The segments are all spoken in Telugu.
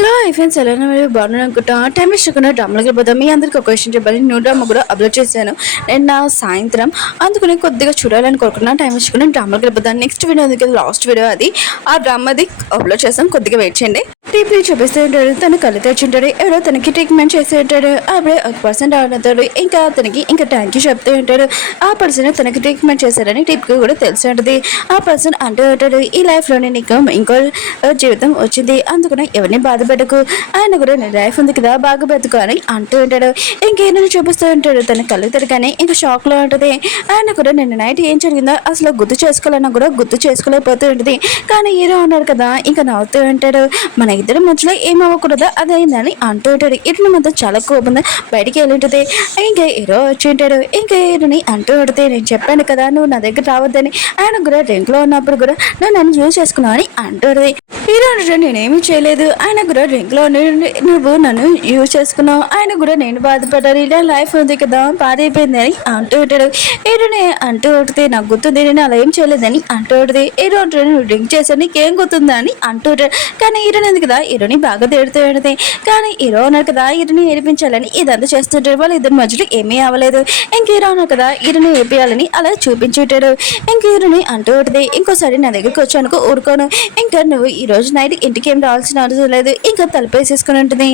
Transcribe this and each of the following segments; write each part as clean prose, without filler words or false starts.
హలో ఫ్రెండ్స్, ఎలా మీరు బాగున్నాను అనుకుంటా. టైం వేసుకున్న డ్రామాలకి పోతాం. మీ అందరికి ఒక క్వశ్చన్ చెప్పాలి. న్యూ డ్రామా కూడా అప్లోడ్ చేశాను నిన్న సాయంత్రం. అందుకని కొద్దిగా చూడాలని కోరుకున్నా. టైం వేసుకున్న డ్రామాలకి వెళ్ళిపోతాను. నెక్స్ట్ వీడియో అందుకే లాస్ట్ వీడియో అది ఆ డ్రామాది అప్లోడ్ చేస్తాను. కొద్దిగా వెయిట్ చేయండి. టీపీ చూపిస్తూ ఉంటాడు. తను కళ్ళు తెచ్చుంటాడు. ఎవరో తనకి ట్రీట్మెంట్ చేస్తూ ఉంటాడు. అప్పుడే ఒక పర్సన్ అవుతాడు. ఇంకా తనకి ఇంకా థ్యాంక్ యూ చెప్తూ ఉంటాడు. ఆ పర్సన్ తనకి ట్రీట్మెంట్ చేశారని టీప్కి కూడా తెలిసి ఉంటుంది. ఆ పర్సన్ అంటూ ఉంటాడు, ఈ లైఫ్లోనే నీకు ఇంకో జీవితం వచ్చింది, అందుకని ఎవరిని బాధపెట్టకు, ఆయన కూడా నీ లైఫ్ ఉంది కదా, బాగా బతుకు అని అంటూ ఉంటాడు. ఇంకేమైనా చూపిస్తూ ఉంటాడు. తన కళ్ళు తిరగానే ఇంకా షాక్లో ఉంటుంది. ఆయన కూడా నిన్న నైట్ ఏం జరిగిందో అసలు గుర్తు చేసుకోవాలన్నా కూడా గుర్తు చేసుకోలేకపోతూ ఉంటుంది. కానీ హీరో ఉన్నాడు కదా, ఇంకా నవ్వుతూ ఉంటాడు. మన ఇద్దరి మధ్యలో ఏమవ్వకూడదు అదైందని అంటూ ఉంటాడు. ఇట్లా మాత్రం చాలా కోపంగా బయటికి వెళ్ళి ఉంటుంది. ఇంకా హీరో వచ్చి ఉంటాడు. ఇంకా హీరోని అంటూ ఉంటుంది, నేను చెప్పాను కదా నువ్వు నా దగ్గర రావద్దని, ఆయన కూడా డ్రింక్లో ఉన్నప్పుడు కూడా నువ్వు నన్ను యూజ్ చేసుకున్నావు అని అంటుంది. హీరో అంటే నేనేమీ చేయలేదు, ఆయన కూడా డ్రింక్లో నువ్వు నన్ను యూజ్ చేసుకున్నావు, ఆయన కూడా నేను బాధపడ్డాను, ఇలా లైఫ్ ఉంది కదా పాడైపోయింది అని అంటూ ఉంటాడు. హీరోని అంటూ ఉంటుంది, నాకు గుర్తుంది నేను అలా ఏం చేయలేదని అంటూ ఉంటుంది. హీరో అంటే నువ్వు డ్రింక్ చేశాను నీకేం గుర్తుందా అని అంటూ ఉంటాడు. కానీ హీరోని ఉంది కదా, హీరోని బాగా తిడుతూ ఉంటుంది. కానీ హీరో ఉన్నారు కదా, హీరోని ఏడిపించాలని ఇదంతా చేస్తుంటాడు. వాళ్ళు ఇద్దరి మధ్యలో ఏమీ అవ్వలేదు. ఇంక హీరో ఉన్నారు కదా, హీరోని ఏపియాలని అలా చూపించుంటాడు. ఇంక హీరోని అంటూ ఉంటుంది, ఇంకోసారి నా దగ్గరికి వచ్చానుకో ఊరుకోను, ఇంకా నువ్వు ఈ రోజు నైట్ ఇంటికి ఏం రావాల్సిన అవసరం లేదు, ఇంకా తలుపేసేసుకుని ఉంటుంది.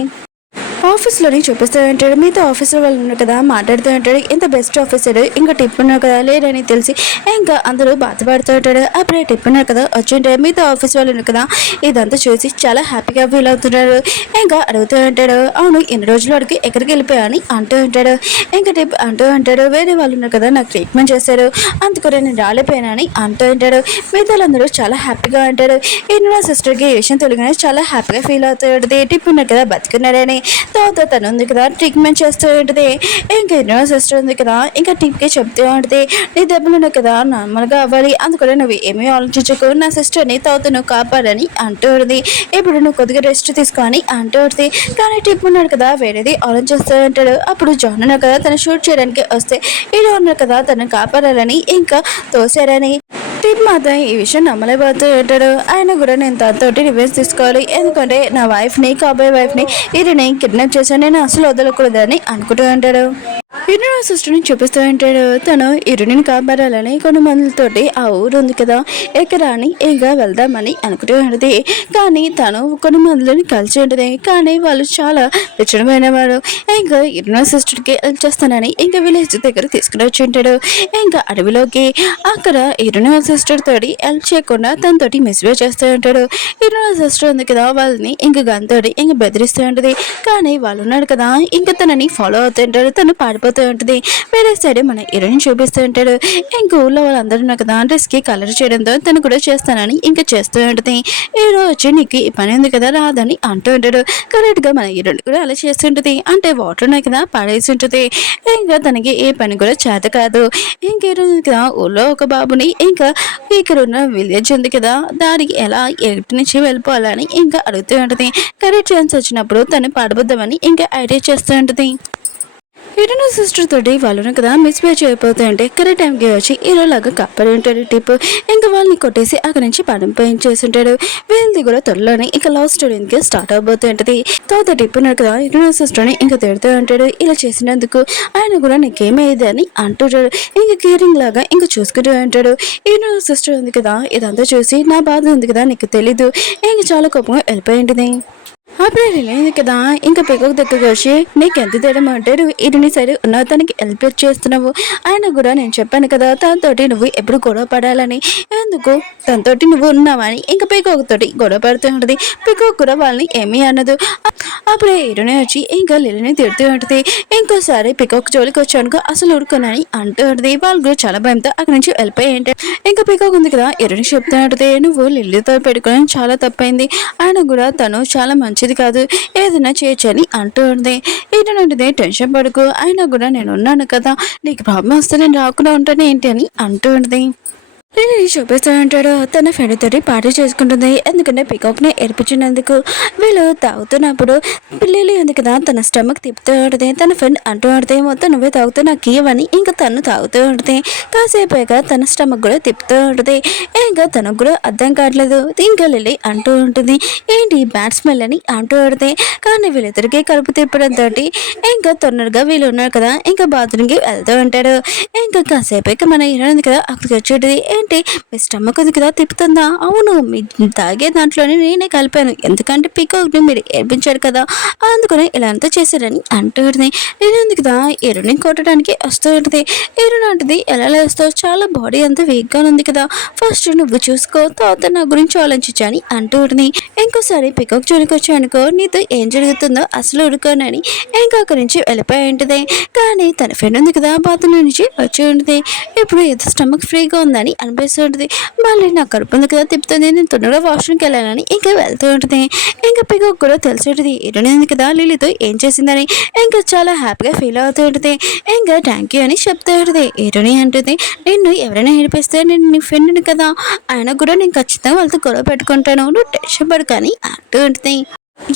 ఆఫీస్లోనే చూపిస్తూ ఉంటాడు. మీతో ఆఫీసర్ వాళ్ళు ఉన్నారు కదా, మాట్లాడుతూ ఉంటాడు. ఇంత బెస్ట్ ఆఫీసర్ ఇంకా టిప్ ఉన్నారు కదా లేదని తెలిసి ఇంకా అందరూ బాధపడుతూ ఉంటాడు. అప్పుడే టిప్ ఉన్నారు కదా వచ్చి ఉంటాడు. మీతో ఆఫీస్ వాళ్ళు ఉన్నారు కదా, ఇదంతా చూసి చాలా హ్యాపీగా ఫీల్ అవుతున్నాడు. ఇంకా అడుగుతూ ఉంటాడు, అవును ఎన్ని రోజులు అడిగి ఎక్కడికి వెళ్ళిపోయా అని అంటూ ఉంటాడు. ఇంకా టిప్ అంటూ ఉంటాడు, వేరే వాళ్ళు ఉన్నారు కదా నాకు ట్రీట్మెంట్ చేశారు, అందుకని నేను రాలేపోయాను అని అంటూ ఉంటాడు. మిగతా వాళ్ళందరూ చాలా హ్యాపీగా ఉంటాడు. నా సిస్టర్కి ఈ విషయం తెలియగానే చాలా హ్యాపీగా ఫీల్ అవుతాడు. టిప్ ఉన్నారు కదా బతుకున్నారని. తర్వాత తను ఉంది కదా ట్రీట్మెంట్ చేస్తూ ఉంటుంది. ఇంకా ఎన్నో సిస్టర్ ఉంది కదా, ఇంకా టిప్కి చెప్తూ ఉంటుంది, నీ దెబ్బలు ఉన్నాయి కదా నార్మల్గా అవ్వాలి, అందుకని నువ్వు ఏమీ ఆలోచించకు, నా సిస్టర్ని తర్వాత నువ్వు కాపాడని అంటూ ఉంటుంది. ఇప్పుడు నువ్వు కొద్దిగా రెస్ట్ తీసుకొని అంటూ ఉంటుంది. కానీ టిప్ ఉన్నాడు కదా వేరేది ఆలోచిస్తూ ఉంటాడు. అప్పుడు జాన్ ఉన్నాడు కదా తను షూట్ చేయడానికి వస్తే హీరో ఉన్నారు కదా తను కాపాడాలని ఇంకా తోసారని టిప్ మాత్రం ఈ విషయం నమ్మలేకపోతూ ఉంటాడు. ఆయన కూడా నేను తనతోటి రివెంజ్ తీసుకోవాలి, ఎందుకంటే నా వైఫ్ని కాబోయే వైఫ్ని హీరోని కిడ్నాప్ చేశాను, నేను అసలు వదలకూడదని అనుకుంటూ ఉంటాడు. హీరో సిస్టర్ని చూపిస్తూ ఉంటాడు. తను హీరోని కాపాడాలని కొన్ని మందితోటి ఆ ఊరు ఉంది కదా ఎక్కడాని ఇంకా వెళ్దామని అనుకుంటూ ఉంటుంది. కానీ తను కొన్ని మందిని కలిసి ఉంటుంది. కానీ వాళ్ళు చాలా విచడమైన వాడు. ఇంకా హీరో సిస్టర్కి హెల్ప్ చేస్తానని ఇంకా విలేజ్ దగ్గర తీసుకుని వచ్చి ఉంటాడు. ఇంకా అడవిలోకి అక్కడ హీరో సిస్టర్ తోటి హెల్ప్ చేయకుండా తనతోటి మిస్బిహేవ్ చేస్తూ ఉంటాడు. హీరో సిస్టర్ ఉంది కదా వాళ్ళని ఇంకా గంతోటి ఇంకా బెదిరిస్తూ ఉంటుంది. కానీ వాళ్ళు ఉన్నాడు కదా ఇంకా తనని ఫాలో అవుతూ ఉంటాడు. తను పాడిపోతూ ఉంటుంది. వేరే సైడ్ మన హీరోని చూపిస్తూ ఉంటాడు. ఇంకా ఊళ్ళో వాళ్ళందరూ ఉన్నారు కదా డ్రెస్కి కలర్ చేయడంతో తను కూడా చేస్తానని ఇంకా చేస్తూ ఉంటుంది. హీరో వచ్చి నీకు ఈ పని ఉంది కదా రాదని అంటూ ఉంటాడు. కరెక్ట్గా మన హీరోని కూడా అలా చేస్తుంటుంది. అంటే వాటర్ ఉన్నాయి కదా పాడేసి ఉంటుంది. ఇంకా తనకి ఏ పని కూడా చేత కాదు. ఇంకేరో కదా ఊళ్ళో ఒక బాబుని ఇంకా ఇక్కడ ఉన్న విలేజ్ ఉంది కదా దానికి ఎలా ఎటు నుంచి వెళ్ళిపోవాలని ఇంకా అడుగుతూ ఉంటుంది. కరెక్ట్ ఛాన్స్ వచ్చినప్పుడు తను పాడబోద్దామని ఇంకా ఐడియా చేస్తూ ఉంటుంది. హీరోయిన్ సిస్టర్ తోటి వాళ్ళు కదా మిస్బిహేవ్ చేయకపోతే అంటే కరెక్ట్ టైంకి వచ్చి హీరోలాగా కప్పరి ఉంటాడు టిప్. ఇంకా వాళ్ళని కొట్టేసి అక్కడి నుంచి పడం చేసి ఉంటాడు. వీళ్ళది కూడా త్వరలోనే ఇంకా లవ్ స్టోరీకి స్టార్ట్ అవబోతూ ఉంటుంది. తర్వాత టిప్ ఉన్నాడు కదా హీరోయిన్ సిస్టర్ని ఇంకా తిడుతూ ఉంటాడు. ఇలా చేసినందుకు ఆయన కూడా నీకేమయ్యేది అని అంటుంటాడు. ఇంకా కేరింగ్ లాగా ఇంకా చూసుకుంటూ ఉంటాడు. హీరోయిన్ సిస్టర్ ఉంది కదా ఇదంతా చూసి నా బాధ ఉంది కదా నీకు తెలీదు ఇంకా చాలా కోపంగా వెళ్ళిపోయి ఉంటుంది. అప్పుడే రిలైంది కదా ఇంకా పికక్ దగ్గరకు వచ్చి నీకు ఎంత తేడం అంటే నువ్వు ఇటుని సరే ఉన్న తనకి హెల్ప్ చేస్తున్నావు, ఆయన కూడా నేను చెప్పాను కదా తనతోటి నువ్వు ఎప్పుడు గొడవ పడాలని, ఎందుకు తనతోటి నువ్వు ఉన్నావని ఇంకా పికక్ తోటి గొడవ పడుతూ ఉంటుంది. పికక్ కూడా వాళ్ళని ఏమీ అనదు. అప్పుడే హీరోనే వచ్చి ఇంకా లిలీని తిడుతూ ఉంటుంది. ఇంకోసారి పికక్ జోలికి వచ్చానుకో అసలు ఊరుకోనని అంటూ ఉంటుంది. వాళ్ళు కూడా చాలా భయంతో అక్కడి నుంచి వెళ్ళిపోయి ఏంటంటే ఇంకా పికక్ ఉంది కదా హీరోని చెప్తూ ఉంటుంది, నువ్వు లిల్లీతో పెట్టుకోవడం చాలా తప్పైంది, ఆయన కూడా తను చాలా మంచిది కాదు, ఏదైనా చేయొచ్చని అంటూ ఉంది. ఏంటంటే టెన్షన్ పడుకు, అయినా కూడా నేను ఉన్నాను కదా నీకు ప్రాబ్లం వస్తే నేను రాకుండా ఉంటాను ఏంటి అని అంటూ ఉంది. లిల్లీ చూపిస్తూ ఉంటాడు. తన ఫ్రెండ్ తోటి పార్టీ చేసుకుంటుంది. ఎందుకంటే పికాక్ని ఏడిపించినందుకు. వీళ్ళు తాగుతున్నప్పుడు లిల్లీ ఉంది కదా తన స్టమక్ తిప్పుతూ ఉంటుంది. తన ఫ్రెండ్ అంటూ ఉంటుంది, మొత్తం నువ్వే తాగుతూ నాకు ఇవ్వని. ఇంకా తను తాగుతూ ఉంటుంది. కాసేపాక తన స్టమక్ కూడా తిప్పుతూ ఉంటుంది. ఇంకా తనకు కూడా అర్థం కావట్లేదు. ఇంకా లిల్లీ అంటూ ఉంటుంది, ఏంటి బ్యాడ్ స్మెల్ అని అంటూ ఉంటుంది. కానీ వీళ్ళిద్దరికీ కడుపు తిప్పడంతో ఇంకా తొందరగా వీళ్ళు ఉన్నారు కదా ఇంకా బాత్రూమ్కి వెళ్తూ ఉంటాడు. ఇంకా కాసేపాక మన హీరో ఉంది కదా అక్కడికి వచ్చేది, ఏంటి మీ స్టమక్ ఉంది కదా తిప్పుతుందా? అవును, మీ తాగే దాంట్లోనే నేనే కలిపాను, ఎందుకంటే పీకాక్ని మీరు ఏర్పించారు కదా, అందుకని ఇలా అంతా చేశారని అంటూ ఉంటుంది. నేను ఉంది కదా ఎరుని కొట్టడానికి వస్తూ ఉంటుంది. ఎరు లాంటిది ఎలా లేస్తావు, చాలా బాడీ అంతా వీక్గా ఉంది కదా, ఫస్ట్ నువ్వు చూసుకో, తర్వాత నా గురించి ఆలోచించని అంటూ ఉంటుంది. ఇంకోసారి పికాక్ జోలికి వచ్చానుకో నీతో ఏం జరుగుతుందో అసలు ఉడుకోనని ఇంకా అక్కడి నుంచి వెళ్ళిపోయి ఉంటుంది. కానీ తన ఫ్రెండ్ ఉంది కదా బాత్రూమ్ నుంచి వచ్చి ఉంటుంది. ఇప్పుడు ఏదో స్టమక్ ఫ్రీగా ఉందని అనిపిస్తుంటుంది. మళ్ళీ నా కడుపు ఉంది కదా తిప్పుతుంది, నేను తొందరగా వాష్రూమ్కి వెళ్ళాలని ఇంకా వెళ్తూ ఉంటుంది. ఇంకా పికాక్ కూడా తెలిసి ఉంటుంది ఇరుని ఉంది కదా లిల్లీతో ఏం చేసిందని. ఇంకా చాలా హ్యాపీగా ఫీల్ అవుతూ ఉంటుంది. ఇంకా థ్యాంక్ యూ అని చెప్తూ ఉంటుంది. ఇరుని అంటుంది, నిన్ను ఎవరైనా ఏడిపిస్తే నేను నీ ఫ్రెండ్ని కదా, ఆయన కూడా నేను ఖచ్చితంగా వాళ్ళతో గొడవ పెట్టుకుంటాను, నువ్వు టెన్షన్ పడు కానీ అంటూ ఉంటుంది.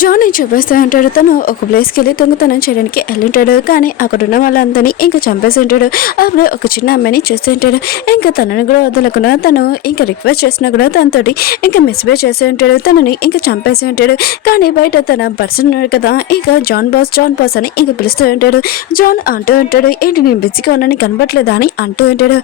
జానీ చూపిస్తూ ఉంటాడు. తను ఒక ప్లేస్కి వెళ్ళి దొంగతనం చేయడానికి వెళ్ళింటాడు. కానీ అక్కడ ఉన్న వాళ్ళందరినీ ఇంకా చంపేసి ఉంటాడు. అప్పుడు ఒక చిన్న అమ్మాయిని చూస్తూ ఉంటాడు. ఇంకా తనని కూడా వదలకుండా తను ఇంకా రిక్వెస్ట్ చేసినా కూడా తనతోటి ఇంకా మిస్బిహేవ్ చేస్తూ ఉంటాడు. తనని ఇంకా చంపేసి ఉంటాడు. కానీ బయట తన పర్సన్ ఉన్నాడు కదా ఇంకా జాన్ బాస్ అని ఇంకా పిలుస్తూ ఉంటాడు. జాన్ అంటూ ఉంటాడు, ఏంటి నేను బిజీగా ఉన్నాను కనబట్లేదా అని అంటూ ఉంటాడు.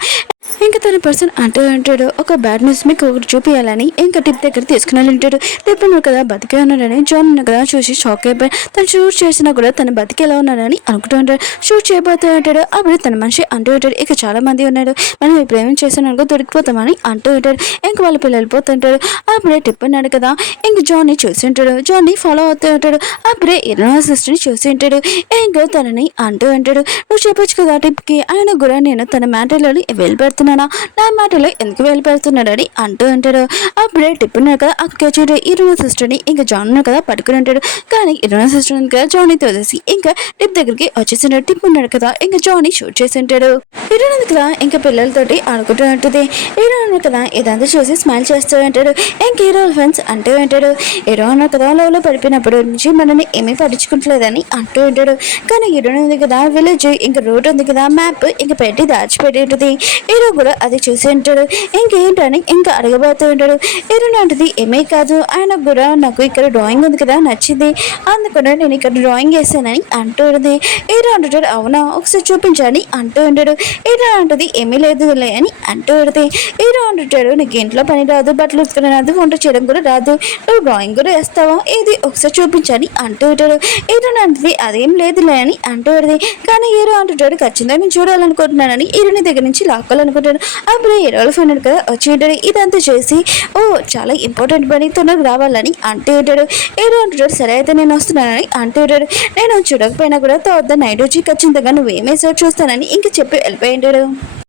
ఇంకా తన పర్సన్ అంటూ ఉంటాడు, ఒక బ్యాడ్ న్యూస్ మీకు ఒకటి చూపించాలని ఇంకా టిప్ దగ్గర తీసుకుని ఉంటాడు. టిప్ ఉన్నాడు కదా బతికే ఉన్నాడని జాన్ ఉన్న కదా చూసి షాక్ అయిపోయి తను షూట్ చేసినా కూడా తను బతికి ఎలా ఉన్నాడని అనుకుంటూ ఉంటాడు. షూట్ చేయబోతూ ఉంటాడు. అప్పుడు తన మనిషి అంటూ ఉంటాడు, ఇక చాలా మంది ఉన్నాడు, మనం ఇప్పుడు ఏమేమి చేసాననుకో దొరికిపోతామని అంటూ ఉంటాడు. ఇంక వాళ్ళ పిల్లలు వెళ్ళిపోతుంటాడు. అప్పుడే టిప్ ఉన్నాడు కదా ఇంక జాన్ని చూసి ఉంటాడు. జాన్ని ఫాలో అవుతూ ఉంటాడు. అప్పుడే ఇరవై సిస్టర్ని చూసి ఉంటాడు. ఇంకా తనని అంటూ ఉంటాడు, నువ్వు చెప్పొచ్చు కదా టిప్కి, ఆయన కూడా నేను తన మ్యాటర్లో వెళ్ళిపెడుతున్నానా, నా మ్యాటర్లో ఎందుకు వెళ్ళిపెడుతున్నాడని అంటూ ఉంటాడు. అప్పుడే టిప్ ఉన్నాడు కదా అక్కడికి వచ్చాడు. ఇరవై సిస్టర్ని ఇంకా జాన్ ఉన్నాడు కదా పడుకుని ఉంటాడు. కానీ ఇరవై సిస్టర్ ఉంది కదా జాన్ని తోసేసి ఇంకా టిప్ దగ్గరికి వచ్చేసింటాడు. టిప్ ఉన్నాడు కదా ఇంకా జాన్ని షూట్ చేసి ఉంటాడు. ఇరవై ఉంది కదా ఇంకా పిల్లలతోటి ఆడుకుంటూ ఉంటుంది. ఇరవై ఉన్నాడు కదా ఇదంతా చూసి స్మైల్ చేస్తూ ఉంటాడు. ఇంక హీరో ఫ్రెండ్స్ అంటూ ఉంటాడు, హీరో ఉన్నాడు కదా లవ్లో పడిపోయినప్పుడు నుంచి మనల్ని ఏమీ పట్టించుకుంటలేదని అంటూ ఉంటాడు. కానీ హీరో ఉంది కదా విలేజ్ ఇంకా రోడ్ ఉంది కదా మ్యాప్ ఇంకా పెట్టి దాచిపెట్టి ఉంటుంది. హీరో కూడా అది చూసి ఉంటాడు. ఇంకేంటని ఇంకా అడగబోతూ ఉంటాడు. హీరో లాంటిది ఏమీ కాదు, ఆయనకు కూడా నాకు ఇక్కడ డ్రాయింగ్ ఉంది కదా నచ్చింది, అందుకనే నేను ఇక్కడ డ్రాయింగ్ వేసానని అంటూ ఉంటుంది. హీరో అంటుంటాడు, అవునా ఒకసారి చూపించండి అంటూ ఉంటాడు. హీరో అంటది ఏమీ లేదు అని అంటూ ఉంటుంది. హీరో అంటుంటాడు, నీకు ఇంట్లో పని రాదు, బట్టలు ఉతుకడం రాదు, వంట చేయడం కూడా రాదు, నువ్వు డ్రాయింగ్ కూడా వేస్తావా, ఇది ఒకసారి చూపించని అంటూ ఉంటాడు. హీరో అంటది అదేం లేదులే అని అంటూ ఉంటుంది. కానీ హీరో అంటుంటాడు, ఖచ్చితంగా నేను చూడాలనుకుంటున్నానని హీరోని దగ్గర నుంచి లాక్కోవాలనుకుంటాడు. అప్పుడు హీరోల ఫ్రెండ్ కదా వచ్చి ఉంటాడు. ఇదంతా చేసి ఓ చాలా ఇంపార్టెంట్ పని తొందరగా రావాలని అంటూ ఉంటాడు. హీరో అంటుంటాడు, సరే అయితే నేను వస్తున్నానని అంటూ ఉంటాడు. నేను చూడకపోయినా కూడా తర్వాత నైట్ వచ్చి ఖచ్చితంగా నువ్వేమేసో చూస్తానని ఇంకా చెప్పి వెళ్ళిపోయి ఉంటాడు.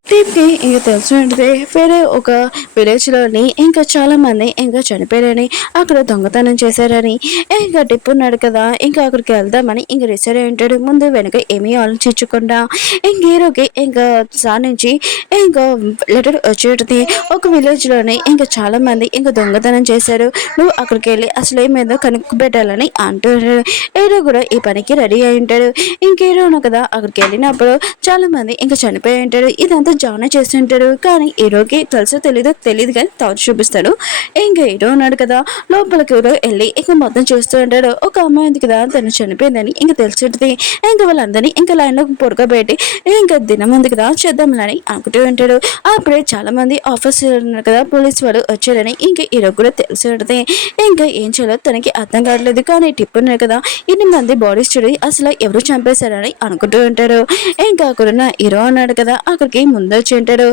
టీప్కి ఇంకా తెలిసినట్టే వేరే ఒక విలేజ్లోని ఇంకా చాలామంది ఇంకా చనిపోయారని అక్కడ దొంగతనం చేశారని ఇంకా టిప్ ఉన్నాడు కదా ఇంకా అక్కడికి వెళ్దామని ఇంకా రిసైడ్ అయి ఉంటాడు. ముందు వెనక ఏమీ ఆలోచించకుండా ఇంక హీరోకి ఇంకా సార్ నుంచి ఇంకా లెటర్ వచ్చేటిది, ఒక విలేజ్లోని ఇంకా చాలామంది ఇంకా దొంగతనం చేశారు, నువ్వు అక్కడికి వెళ్ళి అసలు ఏమైందో కనుక్కు పెట్టాలని అంటాడు. హీరో కూడా ఈ పనికి రెడీ అయి ఉంటాడు. ఇంక హీరోను కదా అక్కడికి వెళ్ళినప్పుడు చాలామంది ఇంకా చనిపోయి ఉంటాడు. ఇదంతా జాయిన్ చేస్తుంటాడు. కానీ హీరోకి తెలుసో తెలియదు కానీ తర్వాత చూపిస్తాడు. ఇంకా హీరో ఉన్నాడు కదా లోపలికి హీరో వెళ్ళి ఇంకా మొత్తం చూస్తూ ఉంటాడు. ఒక అమ్మాయి ఉంది కదా తను చనిపోయిందని ఇంకా తెలిసింటుంది. ఇంకా వాళ్ళందరినీ ఇంకా లైన్లో పొరగబెట్టి ఇంకా దినం ఉంది కదా చేద్దామని అనుకుంటూ ఉంటాడు. అప్పుడే చాలా మంది ఆఫీసర్ ఉన్నారు కదా పోలీసు వాళ్ళు వచ్చారని ఇంకా హీరో కూడా తెలిసి ఉంటుంది. ఇంకా ఏం చేయాలో తనకి అర్థం కావట్లేదు. కానీ టిప్ ఉన్నారు కదా ఇన్ని మంది బాడీస్ చూడి అసలు ఎవరు చంపేశారని అనుకుంటూ ఉంటారు. ఇంకా అక్కడున్న హీరో ఉన్నాడు కదా అక్కడికి ముందు వచ్చి ఉంటాడు.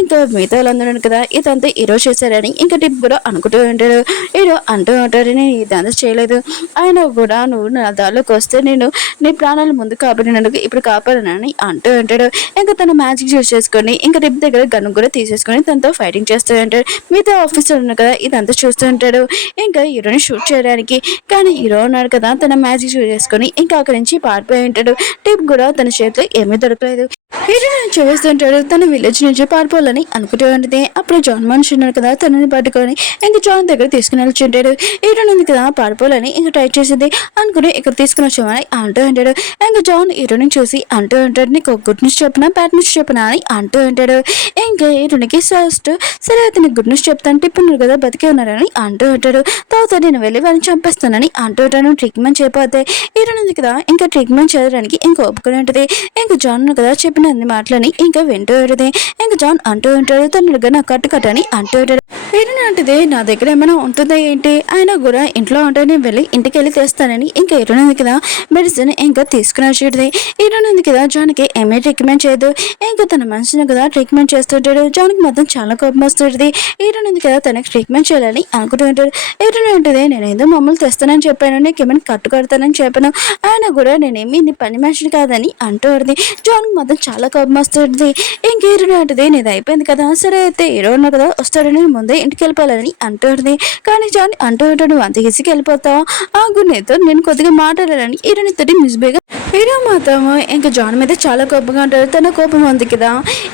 ఇంకా మిగతా వాళ్ళందరూ కదా ఇదంతా హీరో చేశారని ఇంకా టిప్ కూడా అనుకుంటూ ఉంటాడు. హీరో అంటూ ఉంటాడు, నేను ఇదంతా చేయలేదు, ఆయన కూడా నువ్వు నా దారిలోకి వస్తే నేను నీ ప్రాణాలు ముందు కాపాడినందుకు ఇప్పుడు కాపాడనని అంటూ ఉంటాడు. ఇంకా తన మ్యాజిక్ యూజ్ చేసుకొని ఇంకా టిప్ దగ్గర గన్ను కూడా తీసేసుకొని తనతో ఫైటింగ్ చేస్తూ ఉంటాడు. మిగతా ఆఫీసర్ ఉన్నాడు కదా ఇదంతా చూస్తూ ఉంటాడు ఇంకా హీరోని షూట్ చేయడానికి. కానీ హీరో ఉన్నాడు కదా తన మ్యాజిక్ యూజ్ చేసుకొని ఇంకా అక్కడి నుంచి పారిపోయి ఉంటాడు. టిప్ కూడా తన చేతిలో ఏమీ దొరకలేదు. హీరోని చూపిస్తుంటాడు. తన విలేజ్ నుంచి పారిపోవాలని అనుకుంటూ ఉంటుంది. అప్పుడు జాన్ మనిషి ఉన్నాడు కదా, తనని పట్టుకొని ఇంక జాన్ దగ్గర తీసుకుని వెళ్తుంటాడు. హీరోయిన్ ఉంది కదా, పారిపోవాలని ఇంక ట్రై చేసింది అనుకుని ఇక్కడ తీసుకుని వచ్చామని అంటూ ఉంటాడు. ఇంక జాన్ హీరోని చూసి అంటూ ఉంటాడు, నీకు గుడ్ న్యూస్ చెప్పినా బ్యాడ్ న్యూస్ చెప్పినా అని అంటూ ఉంటాడు. ఇంకా హీరోనికి ఫస్ట్ సరే అతనికి గుడ్ న్యూస్ చెప్తాను, టిప్పున్నారు కదా బతికే ఉన్నారని అంటూ ఉంటాడు. తర్వాత నేను వెళ్ళి వాళ్ళని చంపేస్తానని అంటూ ఉంటాను. ట్రీట్మెంట్ చేయకపోతే హీరోయిన్ ఉంది కదా, ఇంకా ట్రీట్మెంట్ చేయడానికి ఇంకా ఒప్పుకుని ఉంటుంది. ఇంకా జాన్ కదా చెప్పిన అన్ని మాటలని ఇంకా వింటూ ఉంటుంది. ఇంకా జాన్ అంటూ ఉంటాడు, తను నా కట్టని అంటూ ఉంటాడు. హీరోయిన్ అంటది, నా దగ్గర ఏమైనా ఉంటుందా ఏంటి, ఆయన కూడా ఇంట్లో ఉంటే నేను వెళ్ళి ఇంటికి వెళ్ళి తెస్తానని ఇంకా హీరోయిన్ ఉంది కదా మెడిసిన్ ఇంకా తీసుకుని వచ్చేది. హీరోయిన్ ఉంది కదా జాన్కి ఏమీ ట్రీట్మెంట్ చేయదు, ఇంకా తన మనిషిని కదా ట్రీట్మెంట్ చేస్తుంటాడు. జాన్కి మొత్తం చాలా కోపం వస్తుంది. హీరోయిన్ ఉంది కదా తనకి ట్రీట్మెంట్ చేయాలని అనుకుంటూ ఉంటాడు. హీరోయిన్ ఉంటుంది, నేను ఏదో మమ్మల్ని తెస్తానని చెప్పాను, నీకు ఏమైనా కట్టు కడతానని చెప్పాను, ఆయన కూడా నేనేమి నీ పని మనిషిని కాదని అంటూ ఉంటుంది. జాన్కి మొత్తం చాలా కోపం వస్తుంది. ఇంక హీరోయిన్ అంటుంది, నీది అయిపోయింది కదా, సరే అయితే హీరో ఉన్నా కదా వస్తాడని ముందే ఇంటికి వెళ్ళిపోవాలని అంటుంది. కానీ జాన్ అంటూ ఉంటాడు, నువ్వు అంత ఈజీకి వెళ్ళిపోతావా, ఆ గుణ్యతో నేను కొద్దిగా మాట్లాడాలని హీరోని తోటి మిస్బేగా. హీరో మాత్రం ఇంకా జాన్ మీద చాలా కోపంగా ఉంటాడు. తన కోపం ఉంది కదా,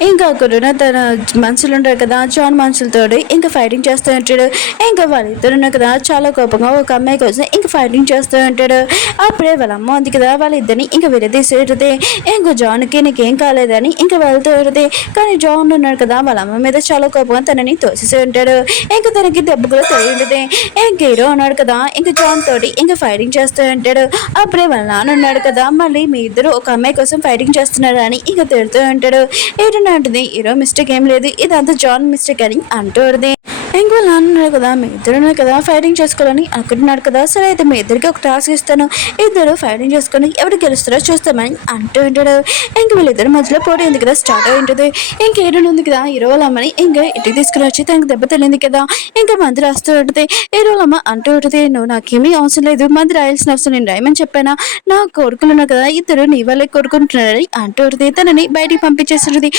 ఇంకా అక్కడున్న తన మనుషులు ఉంటారు కదా, జాన్ మనుషులతో ఇంకా ఫైటింగ్ చేస్తూ ఉంటాడు. ఇంకా వాళ్ళిద్దరు ఉన్నారు కదా చాలా కోపంగా ఒక అమ్మాయి కోసం ఇంకా ఫైటింగ్ చేస్తూ ఉంటాడు. అప్పుడే వాళ్ళ అమ్మ ఉంది కదా, వాళ్ళిద్దరిని ఇంకా విడదీసేది. ఇంకా జాన్కి నీకేం కాలేదని ఇంకా వెళ్తూ ఉంటుంది. కానీ జాన్ ఉన్నాడు కదా, వాళ్ళ అమ్మ మీద చాలా కోపంగా తనని తోసేసి ఉంటాడు. ఇంకా తనకి దెబ్బ కూడా తెలియ ఉంటుంది. ఇంకా హీరో ఉన్నాడు కదా, ఇంకా జాన్ తోటి ఇంకా ఫైటింగ్ చేస్తూ ఉంటాడు. అప్పుడే వాళ్ళ నాన్న ఉన్నాడు కదా, మళ్ళీ మీ ఇద్దరు ఒక అమ్మాయి కోసం ఫైటింగ్ చేస్తున్నారు అని ఇంకా తిడుతూ ఉంటాడు. ఏంటంటే అంటుంది, హీరో మిస్టేక్ ఏం లేదు, ఇదంతా జాన్ మిస్టేక్ అని అంటూ ఉంటుంది. ఇంకో నాన్న ఉన్నాడు కదా, మీ ఇద్దరు కదా ఫైటింగ్ చేసుకోవాలని అనుకుంటున్నాడు కదా, సరే అయితే మీ ఇద్దరికి ఒక టాస్క్ ఇస్తాను, ఇద్దరు ఫైటింగ్ చేసుకొని ఎవరు గెలుస్తారో చూస్తామని అంటూ ఉంటాడు. ఇంక వీళ్ళిద్దరు మధ్యలో పోటీ ఉంది కదా స్టార్ట్ అయి ఉంటుంది. ఇంక హీరోయిన్ ఉంది కదా, హీరో వాళ్ళ అమ్మని ఇంకా ఇంటికి తీసుకుని వచ్చి తనకు దెబ్బ తెలియదు కదా, ఇంకా మంది రాస్తూ ఉంటుంది. హీరో వాళ్ళ అమ్మ అంటూ ఉంటుంది, నువ్వు నాకేమీ అవసరం లేదు, మంది రాయాల్సిన అవసరం నేను రాయమని చెప్పానా, నా కొడుకులు ఉన్నారు కదా ఇద్దరు నీ వాళ్ళే కొడుకుంటున్నారని అంటూ ఉంటుంది. తనని బయటికి పంపించేస్తుంది.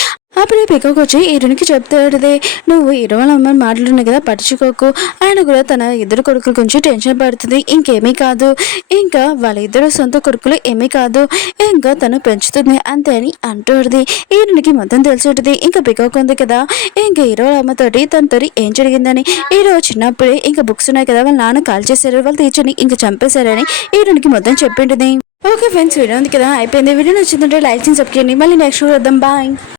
అప్పుడే పికకు వచ్చి హీరోనికి చెప్తాడు, నువ్వు హీరో వాళ్ళ అమ్మని మాట్లాడున్నావు కదా పట్టించుకోకు, ఆయన కూడా తన ఇద్దరు కొడుకుల గురించి టెన్షన్ పడుతుంది, ఇంకేమీ కాదు, ఇంకా వాళ్ళ ఇద్దరు సొంత కొడుకులు ఏమీ కాదు, ఇంకా తను పెంచుతుంది అంతే అని అంటుంది. హీరోనికి మొత్తం తెలిసి ఉంటుంది. ఇంకా పికకు ఉంది కదా, ఇంకా హీరో వాళ్ళ అమ్మతోటి తనతో ఏం జరిగిందని, హీరో చిన్నప్పుడే ఇంకా బుక్స్ ఉన్నాయి కదా వాళ్ళ నాన్న కాల్ చేశారు, వాళ్ళ టీచర్ని ఇంకా చంపేశారని హీరోనికి మొత్తం చెప్పింటుంది. ఓకే ఫ్రెండ్స్, వీడియో ఉంది కదా అయిపోయింది. వీడియో నచ్చిందంటే లైక్ చేసి సబ్స్క్రైబ్ చేయండి. మళ్ళీ నెక్స్ట్ చూద్దాం. బాయ్.